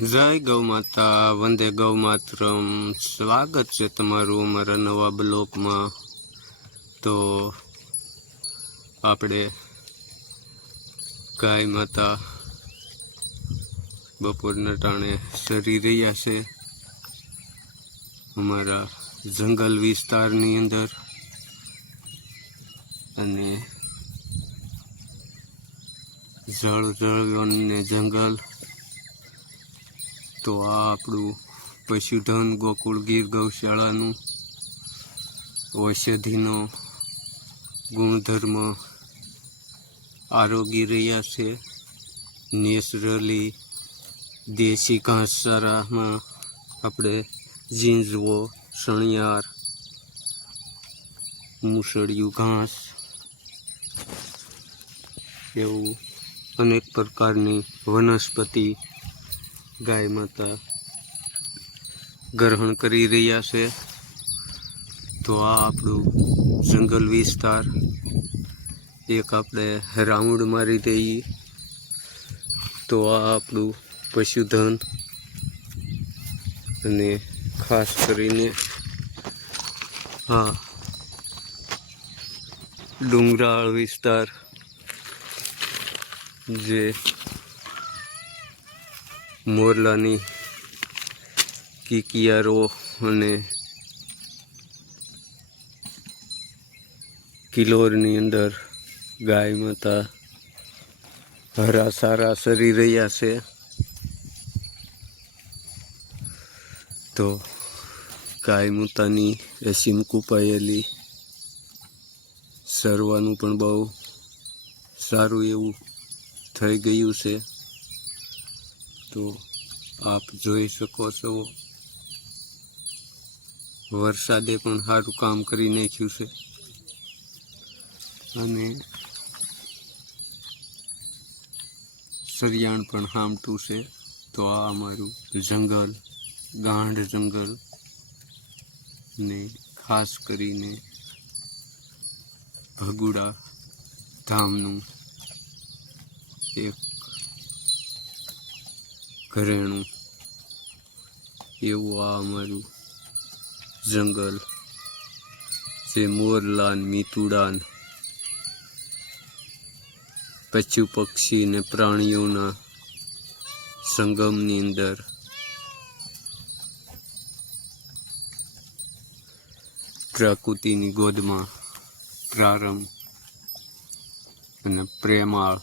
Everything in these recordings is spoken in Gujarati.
જય ગૌ માતા, વંદે ગૌ માતરમ. સ્વાગત છે તમારું અમારા નવા બ્લોકમાં. તો આપણે ગાય માતા બપોરના ટાણે સરી રહ્યા છે. અમારા જંગલ વિસ્તારની અંદર. અને જળ જળ ને જંગલ તો આ આપણું પશુધન ગોકુળ ગીર ગૌશાળાનું ઔષધિનો ગુણધર્મ આરોગી રહ્યા છે. નેચરલી દેશી ઘાસચારામાં આપણે ઝીંઝવો શણિયાર, મૂસળિયું ઘાસ એવું અનેક પ્રકારની વનસ્પતિ ગાય માતા ગ્રહણ કરી રહ્યા છે. તો આ આપણું જંગલ વિસ્તાર. એક આપણે રાઉન્ડ મારી દઈએ. તો આ આપણું પશુધન. અને ખાસ કરીને હા ડુંગરાળ વિસ્તાર, જે મોરલાની કિકિયારો અને કિલોરની અંદર ગાય માતા હરા સારા સરી રહ્યા છે. તો ગાય માતાની એસીમ કૂપાયેલી સરવાનું પણ બહુ સારું એવું થઈ ગયું છે. તો આપ જોઈ શકો છો. વરસાદે પણ સારું કામ કરી નાખ્યું છે. અને સરિયાણ પણ હામટું છે. તો આ અમારું જંગલ, ગાંઢ જંગલ ને ખાસ કરીને ભગુડા ધામનું એક ઘરેણું. એવું આ અમારું જંગલ જે મોરલાન, મીતુડાન, પશુ પક્ષી ને પ્રાણીઓના સંગમની અંદર પ્રકૃતિની ગોદમાં પ્રારંભ અને પ્રેમાળ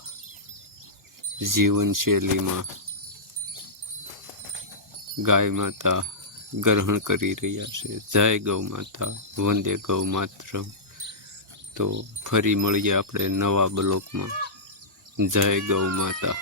જીવનશૈલીમાં ગાય માતા ગ્રહણ કરી રહ્યા છે. જય ગૌ માતા, વંદે ગૌ માત્ર તો ફરી મળીએ આપણે નવા બ્લોકમાં. જય ગૌ માતા.